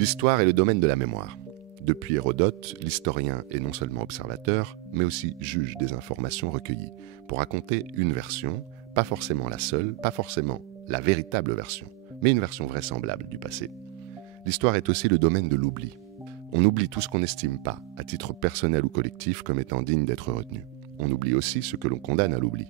L'histoire est le domaine de la mémoire. Depuis Hérodote, l'historien est non seulement observateur, mais aussi juge des informations recueillies, pour raconter une version, pas forcément la seule, pas forcément la véritable version, mais une version vraisemblable du passé. L'histoire est aussi le domaine de l'oubli. On oublie tout ce qu'on n'estime pas, à titre personnel ou collectif, comme étant digne d'être retenu. On oublie aussi ce que l'on condamne à l'oubli.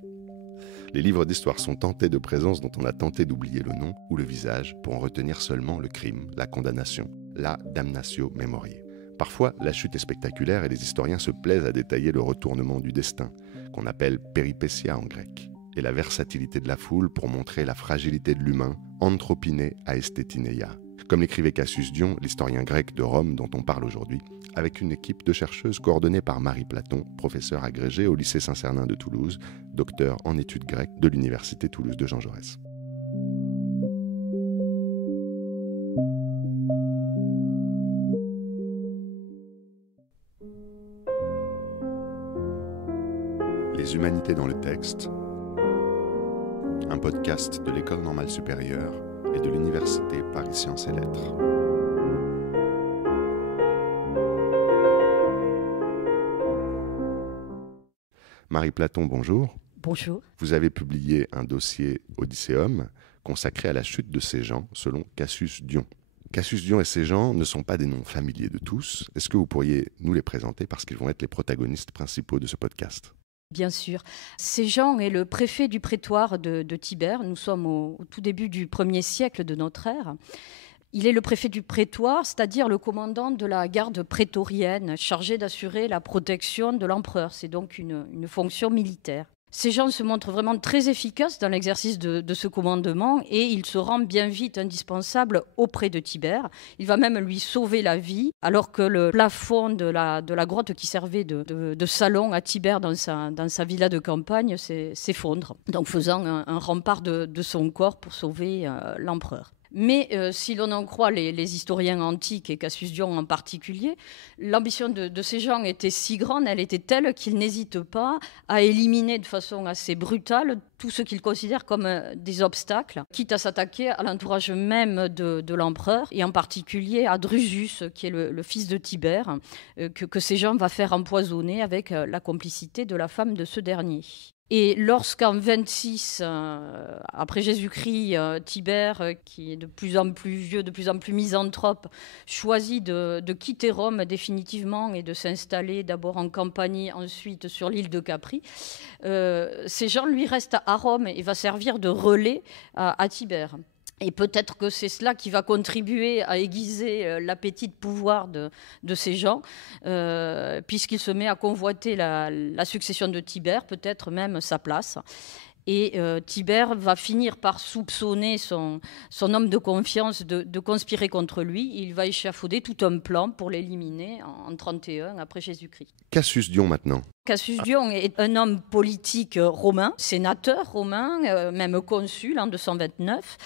Les livres d'histoire sont tentés de présence dont on a tenté d'oublier le nom ou le visage pour en retenir seulement le crime, la condamnation, la damnatio memoriae. Parfois, la chute est spectaculaire et les historiens se plaisent à détailler le retournement du destin, qu'on appelle péripétia en grec, et la versatilité de la foule pour montrer la fragilité de l'humain, anthropiné à esthetineia. Comme l'écrivait Cassius Dion, l'historien grec de Rome dont on parle aujourd'hui, avec une équipe de chercheuses coordonnée par Marie Platon, professeure agrégée au lycée Saint-Cernin de Toulouse, docteur en études grecques de l'université Toulouse de Jean Jaurès. Les humanités dans le texte, un podcast de l'École normale supérieure et de l'Université Paris Sciences et Lettres. Marie Platon, bonjour. Bonjour. Vous avez publié un dossier Odysseum consacré à la chute de Séjan selon Cassius Dion. Cassius Dion et Séjan ne sont pas des noms familiers de tous. Est-ce que vous pourriez nous les présenter parce qu'ils vont être les protagonistes principaux de ce podcast ? Bien sûr. Séjan est le préfet du prétoire de Tibère. Nous sommes au tout début du 1er siècle de notre ère. Il est le préfet du prétoire, c'est-à-dire le commandant de la garde prétorienne, chargé d'assurer la protection de l'empereur. C'est donc une fonction militaire. Séjan se montre vraiment très efficace dans l'exercice de ce commandement et il se rend bien vite indispensable auprès de Tibère. Il va même lui sauver la vie alors que le plafond de la grotte qui servait de salon à Tibère dans sa villa de campagne s'effondre, donc faisant un rempart de son corps pour sauver l'empereur. Mais si l'on en croit les historiens antiques, et Cassius Dion en particulier, l'ambition de Séjan était si grande, elle était telle qu'il n'hésite pas à éliminer de façon assez brutale tout ce qu'il considère comme des obstacles, quitte à s'attaquer à l'entourage même de l'empereur, et en particulier à Drusus, qui est le fils de Tibère, que Séjan va faire empoisonner avec la complicité de la femme de ce dernier. Et lorsqu'en 26, après Jésus-Christ, Tibère, qui est de plus en plus vieux, de plus en plus misanthrope, choisit de quitter Rome définitivement et de s'installer d'abord en Campanie, ensuite sur l'île de Capri, Séjan, lui, reste à Rome et va servir de relais à Tibère. Et peut-être que c'est cela qui va contribuer à aiguiser l'appétit de pouvoir de Séjan, puisqu'il se met à convoiter la succession de Tibère, peut-être même sa place. Et Tibère va finir par soupçonner son homme de confiance de conspirer contre lui. Il va échafauder tout un plan pour l'éliminer en 31 après Jésus-Christ. Cassius Dion maintenant. Cassius Dion est un homme politique romain, sénateur romain, même consul en 229.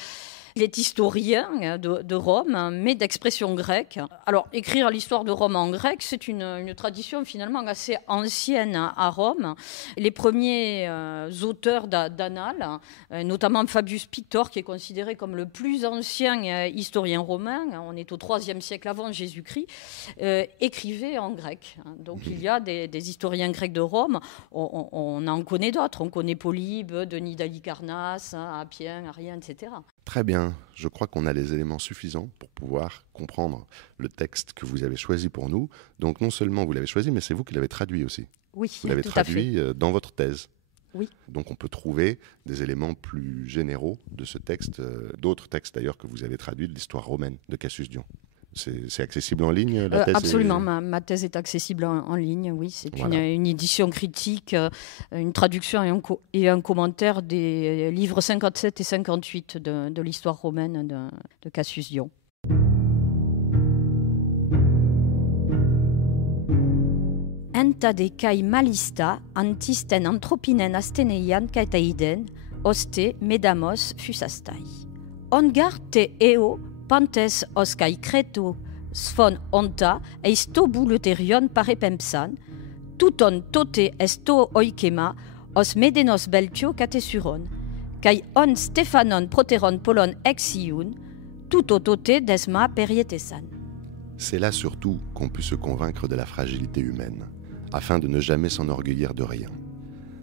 Il est historien de Rome, mais d'expression grecque. Alors, écrire l'histoire de Rome en grec, c'est une tradition finalement assez ancienne à Rome. Les premiers auteurs d'annales, notamment Fabius Pictor, qui est considéré comme le plus ancien historien romain, on est au IIIe siècle avant Jésus-Christ, écrivaient en grec. Donc, il y a des historiens grecs de Rome. On en connaît d'autres. On connaît Polybe, Denis d'Halicarnasse, Appien, Arrien, etc. Très bien, je crois qu'on a les éléments suffisants pour pouvoir comprendre le texte que vous avez choisi pour nous. Donc non seulement vous l'avez choisi, mais c'est vous qui l'avez traduit aussi. Oui, vous l'avez traduit dans votre thèse. Oui. Donc on peut trouver des éléments plus généraux de ce texte, d'autres textes d'ailleurs que vous avez traduits de l'histoire romaine de Cassius Dion. C'est accessible en ligne, la thèse Absolument, ma thèse est accessible en ligne, oui. C'est voilà. une édition critique, une traduction et un commentaire des livres 57 et 58 de l'histoire romaine de Cassius Dion. Enta de kai malista antisten anthropinen asteneian kaitaiden, oste medamos fusastai. Ongar te eo pantes os kai kreto sfon onta eis tobu luterion parepempsan, touton tote esto oikema os medenos beltio katesuron, kai on Stephanon proteron polon exiun, tuto tote desma perietesan. C'est là surtout qu'ont pu se convaincre de la fragilité humaine, afin de ne jamais s'enorgueillir de rien.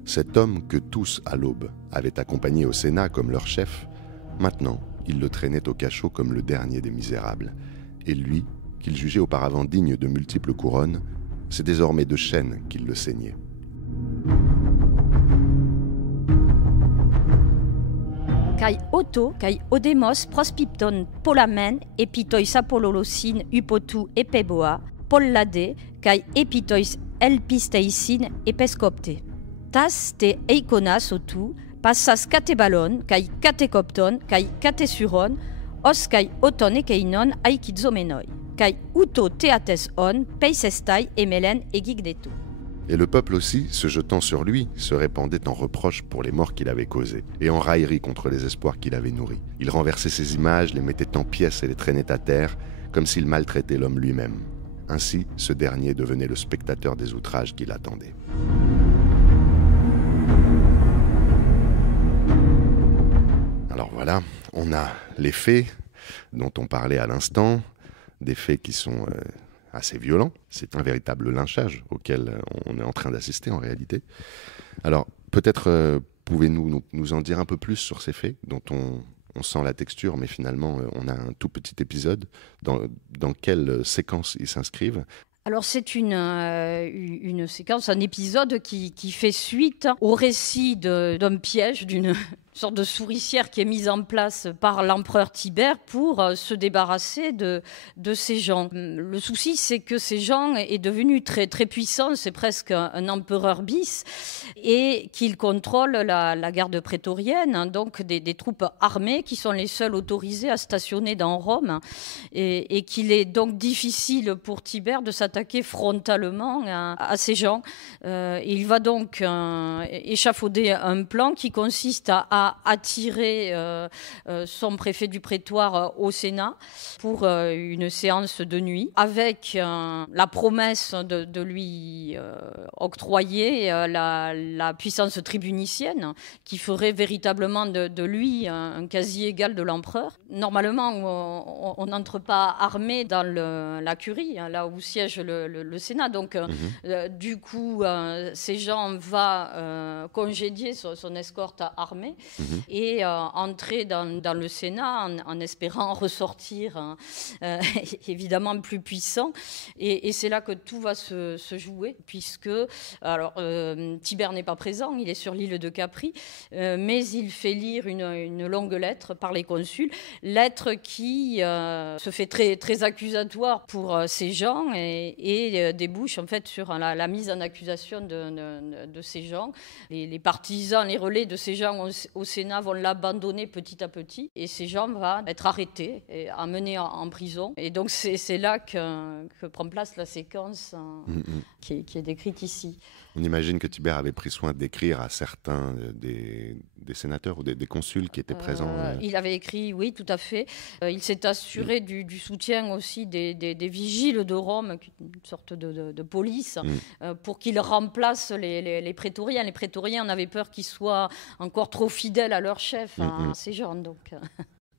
Cet homme que tous, à l'aube, avaient accompagné au Sénat comme leur chef, maintenant, ils le traînaient au cachot comme le dernier des misérables. Et lui, qu'ils jugeaient auparavant digne de multiples couronnes, c'est désormais de chaînes qu'il le saignait. Kai Otto, kai Odemos, prospipton, polamen, epitois apololosin, upotu, epeboa, pollade, kai epitois elpisteisin, epescopte. Tas te eikonas otu, passas katebalon, kai katekopton, kai katesuron, os kai oton ekeinon aikizomenoi, kai uto teates on, peisestai emelen egigdetu. Et le peuple aussi, se jetant sur lui, se répandait en reproches pour les morts qu'il avait causées, et en raillerie contre les espoirs qu'il avait nourris. Il renversait ses images, les mettait en pièces et les traînait à terre, comme s'il maltraitait l'homme lui-même. Ainsi, ce dernier devenait le spectateur des outrages qui l'attendaient. Alors voilà, on a les faits dont on parlait à l'instant, des faits qui sont assez violents. C'est un véritable lynchage auquel on est en train d'assister en réalité. Alors peut-être pouvez-vous nous en dire un peu plus sur ces faits dont on sent la texture, mais finalement on a un tout petit épisode. Dans quelle séquence ils s'inscrivent ? Alors c'est une séquence, un épisode qui fait suite au récit d'un piège, d'une sorte de souricière qui est mise en place par l'empereur Tibère pour se débarrasser de ces gens. Le souci, c'est que ces gens est devenu très, très puissant, c'est presque un empereur bis, et qu'il contrôle la garde prétorienne, hein, donc des troupes armées qui sont les seules autorisées à stationner dans Rome, et qu'il est donc difficile pour Tibère de s'attaquer frontalement à ces gens. Il va donc échafauder un plan qui consiste à attirer son préfet du prétoire au Sénat pour une séance de nuit, avec la promesse de lui octroyer la puissance tribunicienne qui ferait véritablement de lui un quasi égal de l'empereur. Normalement, on n'entre pas armé dans la curie, hein, là où siège le Sénat. Donc, du coup, ces gens vont congédier son escorte armée et entrer dans le Sénat en espérant ressortir évidemment plus puissant. Et c'est là que tout va se jouer, puisque alors, Tibère n'est pas présent, il est sur l'île de Capri, mais il fait lire une longue lettre par les consuls, lettre qui se fait très, très accusatoire pour ces gens et débouche en fait sur la mise en accusation de ces gens. Les partisans, les relais de ces gens au Sénat vont l'abandonner petit à petit et ces gens vont être arrêtés et amenés en prison. Et donc c'est là que prend place la séquence qui est décrite ici. On imagine que Tibère avait pris soin d'écrire à certains des sénateurs ou des consuls qui étaient présents. Il avait écrit, oui, tout à fait. Il s'est assuré du soutien aussi des vigiles de Rome, une sorte de police, pour qu'ils remplacent les prétoriens. Les prétoriens, on avait peur qu'ils soient encore trop fidèles à leur chef, ces gens. Donc.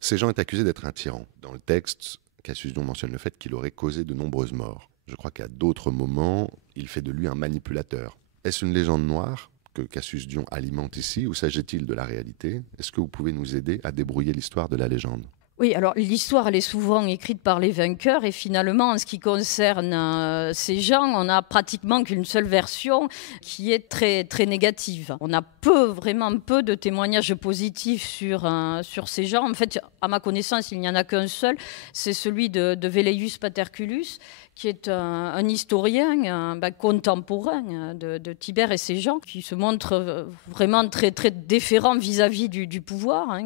Ces gens est accusé d'être un tyran. Dans le texte, Cassius Dio mentionne le fait qu'il aurait causé de nombreuses morts. Je crois qu'à d'autres moments, il fait de lui un manipulateur. Est-ce une légende noire que Cassius Dio alimente ici, ou s'agit-il de la réalité ? Est-ce que vous pouvez nous aider à débrouiller l'histoire de la légende ? Oui, alors l'histoire, elle est souvent écrite par les vainqueurs et finalement, en ce qui concerne ces gens, on n'a pratiquement qu'une seule version qui est très, très négative. On a vraiment peu de témoignages positifs sur ces gens. En fait, à ma connaissance, il n'y en a qu'un seul, c'est celui de Velleius Paterculus, qui est un historien contemporain de Tibère et ses gens, qui se montre vraiment très, très déférent vis-à-vis du pouvoir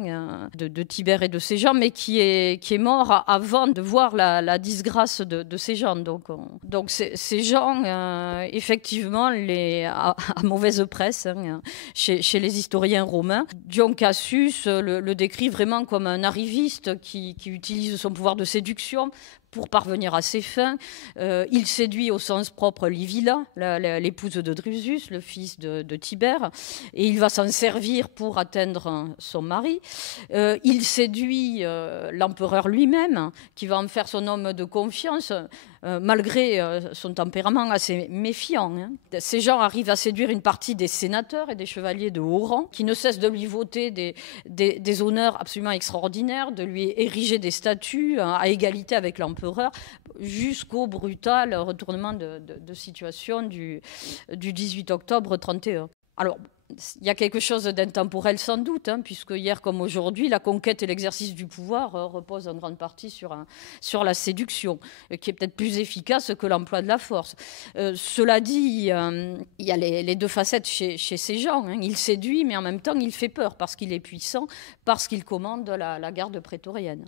de Tibère et de ses gens, mais qui est mort avant de voir la disgrâce de ces gens. Donc ces gens, effectivement, à mauvaise presse chez les historiens romains. Dion Cassius le décrit vraiment comme un arriviste qui utilise son pouvoir de séduction Pour parvenir à ses fins, il séduit au sens propre Livilla, l'épouse de Drusus, le fils de Tibère, et il va s'en servir pour atteindre son mari. Il séduit l'empereur lui-même, qui va en faire son homme de confiance, malgré son tempérament assez méfiant. Ces gens arrivent à séduire une partie des sénateurs et des chevaliers de haut rang, qui ne cessent de lui voter des honneurs absolument extraordinaires, de lui ériger des statues à égalité avec l'empereur, jusqu'au brutal retournement de situation du 18 octobre 31. Alors, il y a quelque chose d'intemporel sans doute, puisque hier comme aujourd'hui, la conquête et l'exercice du pouvoir reposent en grande partie sur la séduction, qui est peut-être plus efficace que l'emploi de la force. Cela dit, il y a les deux facettes chez ces gens. Il séduit, mais en même temps, il fait peur, parce qu'il est puissant, parce qu'il commande la garde prétorienne.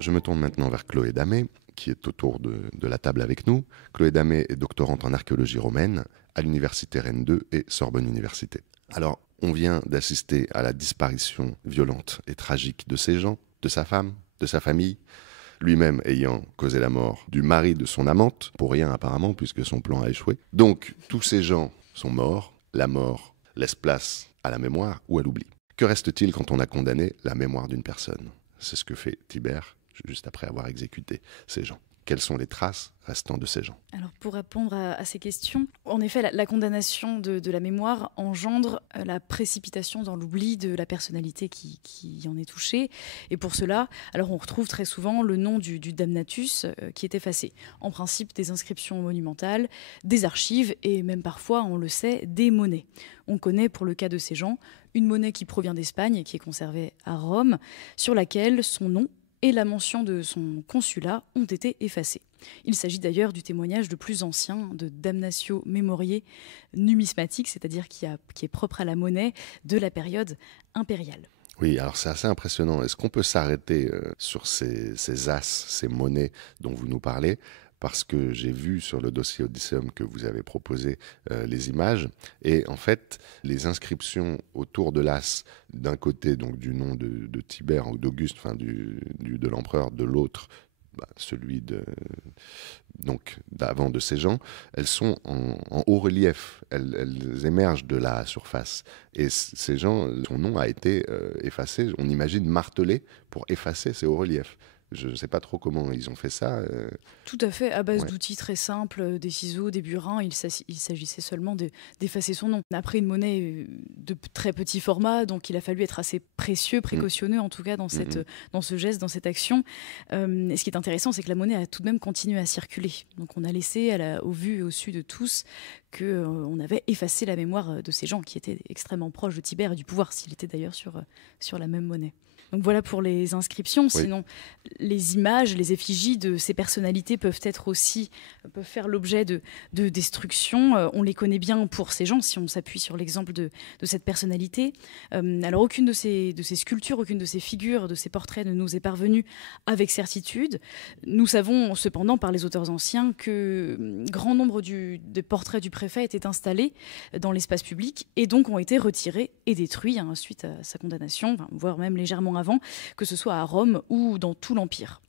Je me tourne maintenant vers Chloé Damet, qui est autour de la table avec nous. Chloé Damet est doctorante en archéologie romaine à l'université Rennes 2 et Sorbonne Université. Alors, on vient d'assister à la disparition violente et tragique de ces gens, de sa femme, de sa famille, lui-même ayant causé la mort du mari de son amante, pour rien apparemment, puisque son plan a échoué. Donc, tous ces gens sont morts. La mort laisse place à la mémoire ou à l'oubli. Que reste-t-il quand on a condamné la mémoire d'une personne ? C'est ce que fait Tibère juste après avoir exécuté ces gens. Quelles sont les traces restant de ces gens ? Alors pour répondre à ces questions, en effet, la condamnation de la mémoire engendre la précipitation dans l'oubli de la personnalité qui en est touchée. Et pour cela, alors on retrouve très souvent le nom du damnatus qui est effacé. En principe, des inscriptions monumentales, des archives et même parfois, on le sait, des monnaies. On connaît pour le cas de ces gens une monnaie qui provient d'Espagne et qui est conservée à Rome, sur laquelle son nom et la mention de son consulat ont été effacés. Il s'agit d'ailleurs du témoignage le plus ancien de damnatio memoriae numismatique, c'est-à-dire qui est propre à la monnaie de la période impériale. Oui, alors c'est assez impressionnant. Est-ce qu'on peut s'arrêter sur ces as, ces monnaies dont vous nous parlez ? Parce que j'ai vu sur le dossier Odysseum que vous avez proposé les images. Et en fait, les inscriptions autour de l'as, d'un côté donc du nom de Tibère ou d'Auguste, enfin de l'empereur, de l'autre, celui d'avant de ces gens, elles sont en haut relief, elles émergent de la surface. Et ces gens, son nom a été effacé, on imagine martelé pour effacer ces hauts reliefs. Je ne sais pas trop comment ils ont fait ça. Tout à fait, à base d'outils très simples, des ciseaux, des burins. Il s'agissait seulement d'effacer son nom. Après, une monnaie de très petit format, donc il a fallu être assez précautionneux en tout cas dans ce geste, dans cette action. Et ce qui est intéressant, c'est que la monnaie a tout de même continué à circuler. Donc on a laissé au vu et au su de tous qu'on avait effacé la mémoire de ces gens qui étaient extrêmement proches de Tibère et du pouvoir, s'il était d'ailleurs sur la même monnaie. Donc voilà pour les inscriptions. Oui. Sinon, les images, les effigies de ces personnalités peuvent faire l'objet de destruction. On les connaît bien pour ces gens, si on s'appuie sur l'exemple de cette personnalité. Alors aucune de ces sculptures, aucune de ces figures, de ces portraits ne nous est parvenue avec certitude. Nous savons cependant par les auteurs anciens que grand nombre des portraits du préfet étaient installés dans l'espace public et donc ont été retirés et détruits suite à sa condamnation, voire même légèrement avant, que ce soit à Rome ou dans tout l'Empire.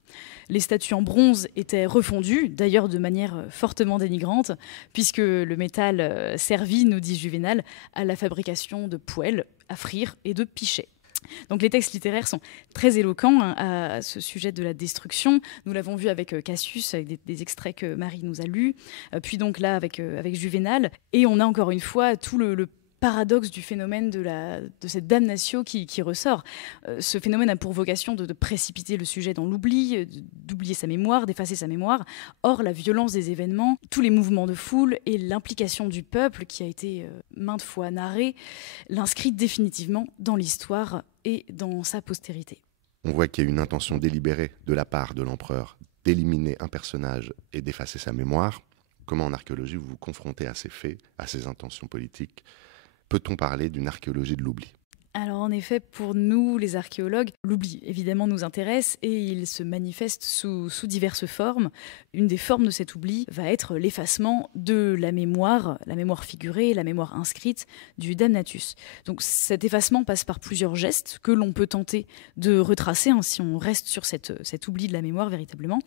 Les statues en bronze étaient refondues, d'ailleurs de manière fortement dénigrante, puisque le métal servit, nous dit Juvénal, à la fabrication de poêles, à frire et de pichets. Donc les textes littéraires sont très éloquents à ce sujet de la destruction. Nous l'avons vu avec Cassius, avec des extraits que Marie nous a lus, puis donc là avec Juvénal. Et on a encore une fois tout le paradoxe du phénomène de cette damnatio qui ressort. Ce phénomène a pour vocation de précipiter le sujet dans l'oubli, d'oublier sa mémoire, d'effacer sa mémoire. Or, la violence des événements, tous les mouvements de foule et l'implication du peuple, qui a été maintes fois narrée, l'inscrit définitivement dans l'histoire et dans sa postérité. On voit qu'il y a une intention délibérée de la part de l'empereur d'éliminer un personnage et d'effacer sa mémoire. Comment en archéologie vous vous confrontez à ces faits, à ces intentions politiques ? Peut-on parler d'une archéologie de l'oubli ? Alors en effet, pour nous, les archéologues, l'oubli évidemment nous intéresse et il se manifeste sous diverses formes. Une des formes de cet oubli va être l'effacement de la mémoire figurée, la mémoire inscrite du damnatus. Donc cet effacement passe par plusieurs gestes que l'on peut tenter de retracer si on reste sur cet oubli de la mémoire véritablement.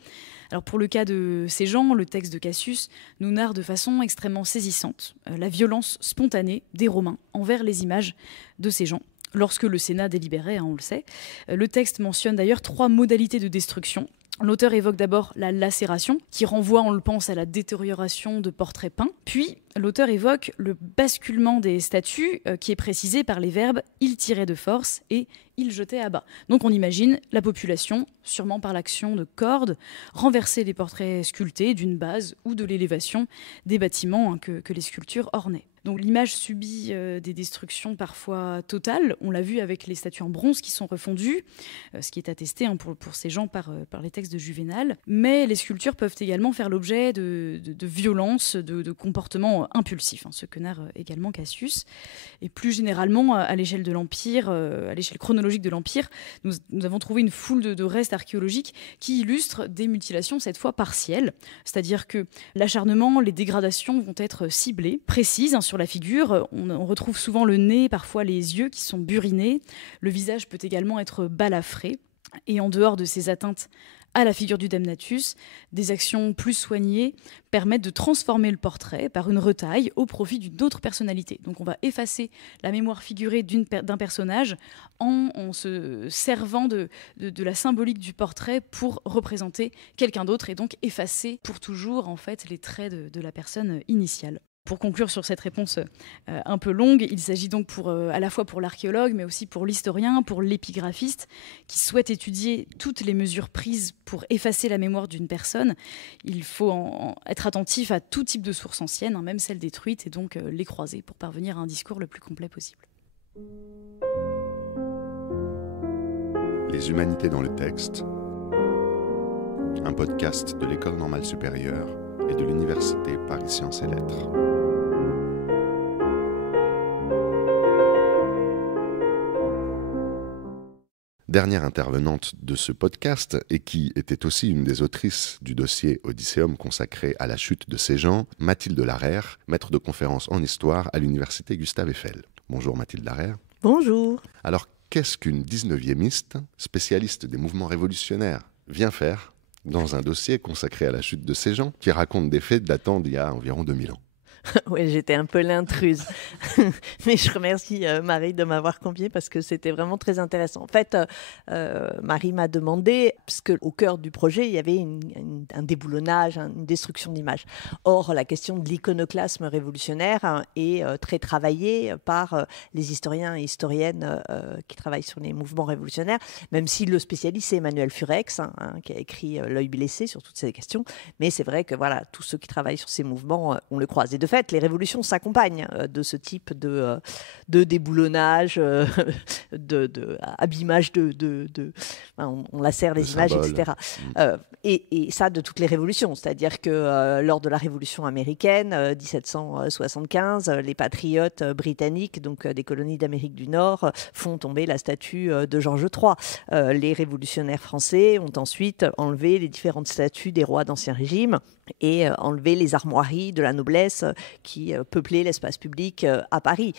Alors pour le cas de ces gens, le texte de Cassius nous narre de façon extrêmement saisissante la violence spontanée des Romains envers les images de ces gens. Lorsque le Sénat délibérait, on le sait. Le texte mentionne d'ailleurs 3 modalités de destruction. L'auteur évoque d'abord la lacération, qui renvoie, on le pense, à la détérioration de portraits peints. Puis, l'auteur évoque le basculement des statues, qui est précisé par les verbes « il tirait de force » et « il jetait à bas ». Donc on imagine la population, sûrement par l'action de cordes, renverser les portraits sculptés d'une base ou de l'élévation des bâtiments que les sculptures ornaient. Donc l'image subit des destructions parfois totales. On l'a vu avec les statues en bronze qui sont refondues, ce qui est attesté pour ces gens par les textes de Juvénal. Mais les sculptures peuvent également faire l'objet de violences, de comportements impulsifs, ce que narre également Cassius. Et plus généralement, à l'échelle de l'Empire, à l'échelle chronologique de l'Empire, nous avons trouvé une foule de restes archéologiques qui illustrent des mutilations, cette fois partielles. C'est-à-dire que l'acharnement, les dégradations vont être ciblées, précises, sur la figure. On retrouve souvent le nez, parfois les yeux qui sont burinés. Le visage peut également être balafré. Et en dehors de ces atteintes à la figure du damnatus, des actions plus soignées permettent de transformer le portrait par une retaille au profit d'une autre personnalité. Donc on va effacer la mémoire figurée d'un personnage en se servant de la symbolique du portrait pour représenter quelqu'un d'autre et donc effacer pour toujours en fait les traits de la personne initiale. Pour conclure sur cette réponse un peu longue, il s'agit donc à la fois pour l'archéologue, mais aussi pour l'historien, pour l'épigraphiste, qui souhaite étudier toutes les mesures prises pour effacer la mémoire d'une personne. Il faut être attentif à tout type de sources anciennes, même celles détruites, et donc les croiser pour parvenir à un discours le plus complet possible. Les humanités dans le texte, un podcast de l'École normale supérieure et de l'Université Paris Sciences et Lettres. Dernière intervenante de ce podcast et qui était aussi une des autrices du dossier Odysseum consacré à la chute de Séjan, Mathilde Larère, maître de conférences en histoire à l'Université Gustave Eiffel. Bonjour Mathilde Larère. Bonjour. Alors qu'est-ce qu'une 19e spécialiste des mouvements révolutionnaires vient faire dans un dossier consacré à la chute de Séjan qui raconte des faits datant d'il y a environ 2000 ans? Oui, j'étais un peu l'intruse. Mais je remercie Marie de m'avoir conviée parce que c'était vraiment très intéressant. En fait, Marie m'a demandé, parce qu'au cœur du projet, il y avait un déboulonnage, une destruction d'images. Or, la question de l'iconoclasme révolutionnaire est très travaillée par les historiens et historiennes qui travaillent sur les mouvements révolutionnaires, même si le spécialiste, c'est Emmanuel Furex, qui a écrit L'œil blessé sur toutes ces questions. Mais c'est vrai que voilà, tous ceux qui travaillent sur ces mouvements, on le croise. Et de fait, les révolutions s'accompagnent de ce type de déboulonnage, abîmage on lacère les images, symboles. etc. Et ça de toutes les révolutions, c'est-à-dire que lors de la Révolution américaine, 1775, les patriotes britanniques, donc des colonies d'Amérique du Nord, font tomber la statue de Georges III. Les révolutionnaires français ont ensuite enlevé les différentes statues des rois d'Ancien Régime et enlevé les armoiries de la noblesse qui peuplaient l'espace public à Paris.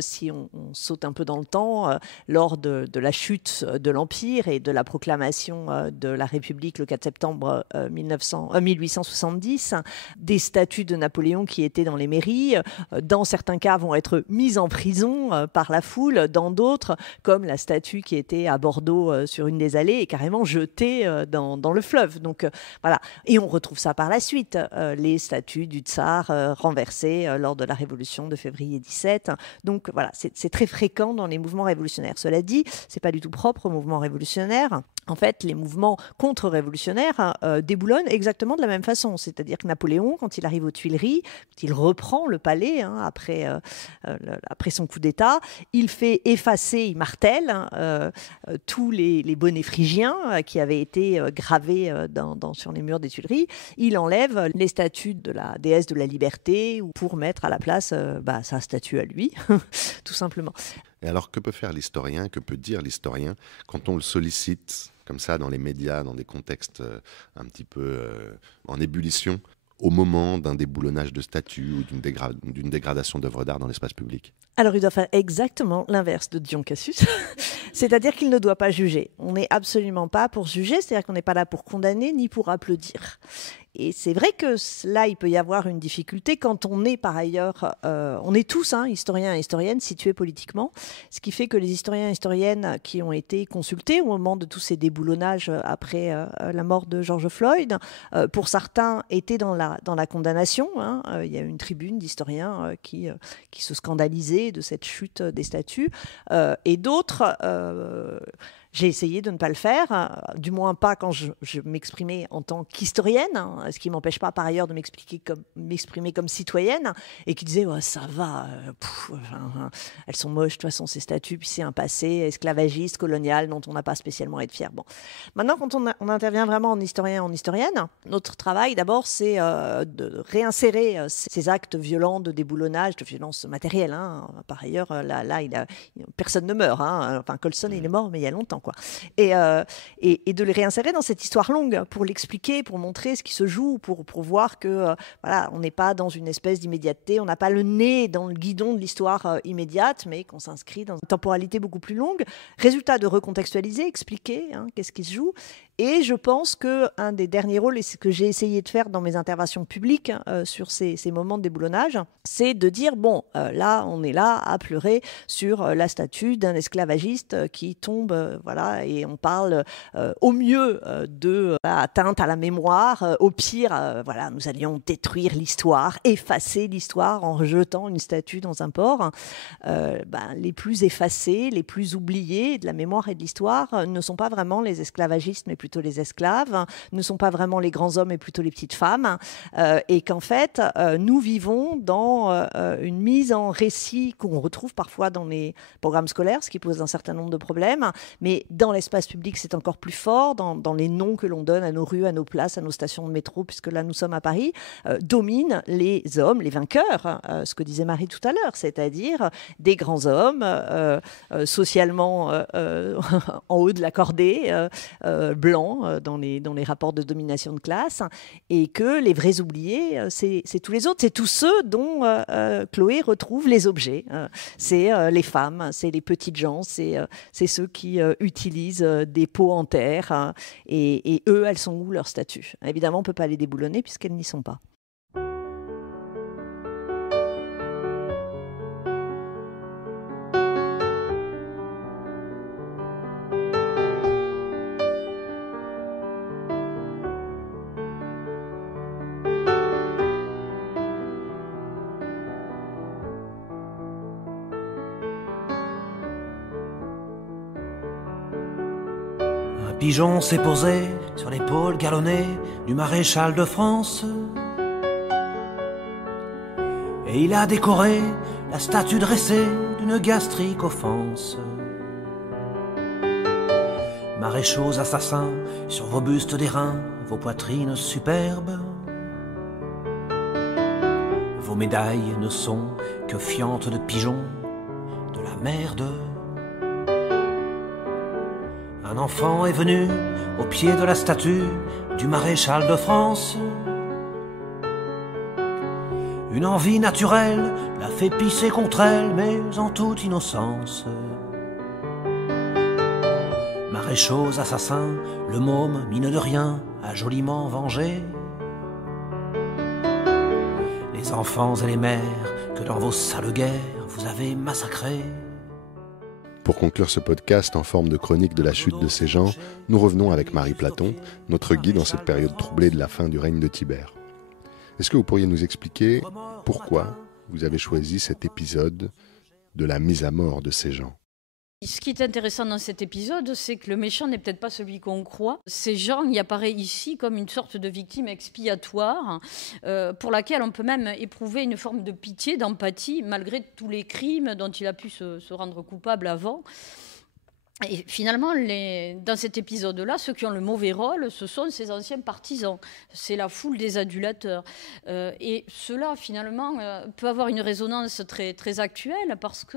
Si on saute un peu dans le temps, lors de la chute de l'Empire et de la proclamation de la République le 4 septembre 1870, des statues de Napoléon qui étaient dans les mairies, dans certains cas, vont être mises en prison par la foule, dans d'autres, comme la statue qui était à Bordeaux sur une des allées, est carrément jetée dans le fleuve. Donc voilà. Et on retrouve ça par la suite, les statues du tsar renversées lors de la Révolution de février 17. Donc voilà, c'est très fréquent dans les mouvements révolutionnaires. Cela dit, c'est pas du tout propre aux mouvements révolutionnaires. En fait, les mouvements contre-révolutionnaires déboulonnent exactement de la même façon. C'est-à-dire que Napoléon, quand il arrive aux Tuileries, quand il reprend le palais après son coup d'État, il fait effacer, il martèle tous les bonnets phrygiens qui avaient été gravés sur les murs des Tuileries. Il enlève les statues de la déesse de la liberté pour mettre à la place sa statue à lui, tout simplement. Et alors, que peut faire l'historien, que peut dire l'historien quand on le sollicite comme ça dans les médias, dans des contextes un petit peu en ébullition, au moment d'un déboulonnage de statues ou d'une dégradation d'œuvres d'art dans l'espace public? Alors, il doit faire exactement l'inverse de Dion Cassius, c'est-à-dire qu'il ne doit pas juger. On n'est absolument pas pour juger, c'est-à-dire qu'on n'est pas là pour condamner ni pour applaudir. Et c'est vrai que là, il peut y avoir une difficulté quand on est par ailleurs, on est tous historiens et historiennes situés politiquement, ce qui fait que les historiens et historiennes qui ont été consultés au moment de tous ces déboulonnages après la mort de George Floyd, pour certains étaient dans la condamnation. Il y a une tribune d'historiens qui se scandalisaient de cette chute des statues, et d'autres... J'ai essayé de ne pas le faire, du moins pas quand je m'exprimais en tant qu'historienne, ce qui ne m'empêche pas par ailleurs de m'exprimer comme citoyenne, et qui disait ça va, elles sont moches de toute façon ces statues, puis c'est un passé esclavagiste, colonial, dont on n'a pas spécialement à être fier. Bon. Maintenant, quand on intervient vraiment en historien, en historienne, notre travail d'abord c'est de réinsérer ces actes violents de déboulonnage, de violence matérielle. Par ailleurs, là personne ne meurt. Enfin, Colson il est mort, mais il y a longtemps. Et de les réinsérer dans cette histoire longue pour l'expliquer, pour montrer ce qui se joue, pour voir que on n'est pas dans une espèce d'immédiateté, on n'a pas le nez dans le guidon de l'histoire immédiate, mais qu'on s'inscrit dans une temporalité beaucoup plus longue. Résultat, de recontextualiser, expliquer qu'est-ce qui se joue. Et je pense qu'un des derniers rôles, et ce que j'ai essayé de faire dans mes interventions publiques sur ces moments de déboulonnage, c'est de dire, là, on est là à pleurer sur la statue d'un esclavagiste qui tombe, et on parle au mieux de atteinte à la mémoire, au pire, nous allions détruire l'histoire, effacer l'histoire en rejetant une statue dans un port. Les plus effacés, les plus oubliés de la mémoire et de l'histoire ne sont pas vraiment les esclavagistes, mais plutôt les esclaves, ne sont pas vraiment les grands hommes, mais plutôt les petites femmes, et qu'en fait, nous vivons dans une mise en récit qu'on retrouve parfois dans les programmes scolaires, ce qui pose un certain nombre de problèmes, mais dans l'espace public, c'est encore plus fort, dans les noms que l'on donne à nos rues, à nos places, à nos stations de métro, puisque là, nous sommes à Paris, dominent les hommes, les vainqueurs, ce que disait Marie tout à l'heure, c'est-à-dire des grands hommes, socialement en haut de la cordée, blancs, dans les rapports de domination de classe, et que les vrais oubliés, c'est tous les autres, c'est tous ceux dont Chloé retrouve les objets. C'est les femmes, c'est les petites gens, c'est ceux qui utilisent des pots en terre, et eux, elles sont où leurs statues? Évidemment, on ne peut pas les déboulonner puisqu'elles n'y sont pas. Pigeon s'est posé sur l'épaule galonnée du maréchal de France. Et il a décoré la statue dressée d'une gastrique offense. Maréchaux assassins, sur vos bustes d'airain, vos poitrines superbes. Vos médailles ne sont que fientes de pigeons, de la merde. Un enfant est venu au pied de la statue du maréchal de France. Une envie naturelle l'a fait pisser contre elle, mais en toute innocence. Maréchaux assassins, le môme, mine de rien, a joliment vengé les enfants et les mères que dans vos sales guerres vous avez massacrés. Pour conclure ce podcast en forme de chronique de la chute de ces gens, nous revenons avec Marie Platon, notre guide dans cette période troublée de la fin du règne de Tibère. Est-ce que vous pourriez nous expliquer pourquoi vous avez choisi cet épisode de la mise à mort de ces gens ? Ce qui est intéressant dans cet épisode, c'est que le méchant n'est peut-être pas celui qu'on croit. Ces gens y apparaît ici comme une sorte de victime expiatoire pour laquelle on peut même éprouver une forme de pitié, d'empathie, malgré tous les crimes dont il a pu se rendre coupable avant. Et finalement, dans cet épisode-là, ceux qui ont le mauvais rôle, ce sont ces anciens partisans. C'est la foule des adulateurs. Et cela, finalement, peut avoir une résonance très, très actuelle parce que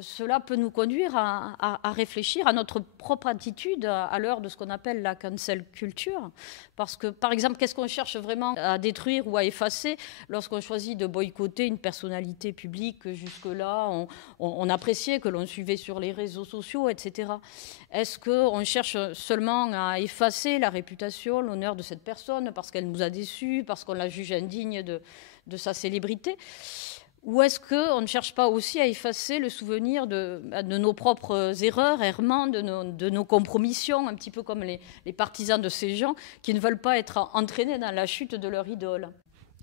cela peut nous conduire à réfléchir à notre propre attitude à l'heure de ce qu'on appelle la cancel culture. Parce que, par exemple, qu'est-ce qu'on cherche vraiment à détruire ou à effacer lorsqu'on choisit de boycotter une personnalité publique que jusque-là on appréciait, que l'on suivait sur les réseaux sociaux, etc. Est-ce qu'on cherche seulement à effacer la réputation, l'honneur de cette personne parce qu'elle nous a déçus, parce qu'on la juge indigne de sa célébrité ? Ou est-ce qu'on ne cherche pas aussi à effacer le souvenir de nos propres erreurs, errements, de nos compromissions, un petit peu comme les partisans de ces gens qui ne veulent pas être entraînés dans la chute de leur idole ?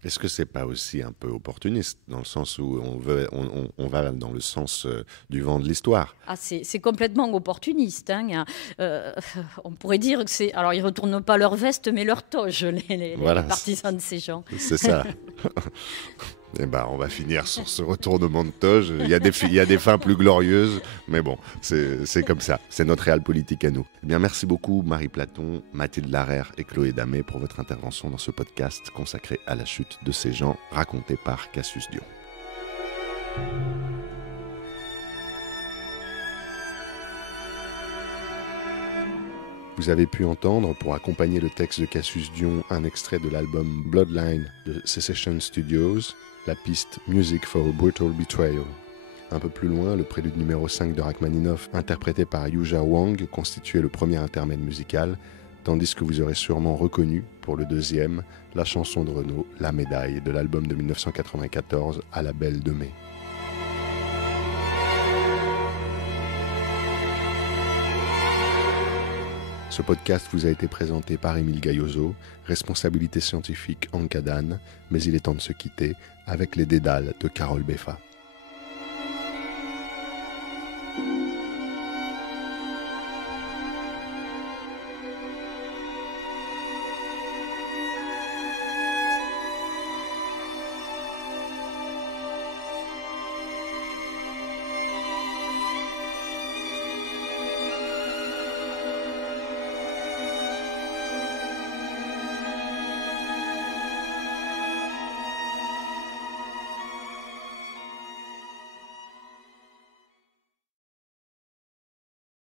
Est-ce que c'est pas aussi un peu opportuniste, dans le sens où on va dans le sens du vent de l'histoire ? Ah, c'est complètement opportuniste. Hein. On pourrait dire que c'est... Alors, ils ne retournent pas leur veste, mais leur toge, les partisans de ces gens. C'est ça. Eh ben, on va finir sur ce retournement de toge. Il y a des fins plus glorieuses, mais bon, c'est comme ça. C'est notre réel politique à nous. Eh bien, merci beaucoup Marie Platon, Mathilde Larère et Chloé Damé pour votre intervention dans ce podcast consacré à la chute de ces gens, raconté par Cassius Dio. Vous avez pu entendre, pour accompagner le texte de Cassius Dion, un extrait de l'album Bloodline de Secession Studios, la piste Music for a Brutal Betrayal. Un peu plus loin, le prélude numéro 5 de Rachmaninoff, interprété par Yuja Wang, constituait le premier intermède musical, tandis que vous aurez sûrement reconnu, pour le deuxième, la chanson de Renaud, La Médaille, de l'album de 1994, À la Belle de Mai. Ce podcast vous a été présenté par Émile Gaillozo, responsabilité scientifique en Cadane, mais il est temps de se quitter avec les dédales de Carole Beffa.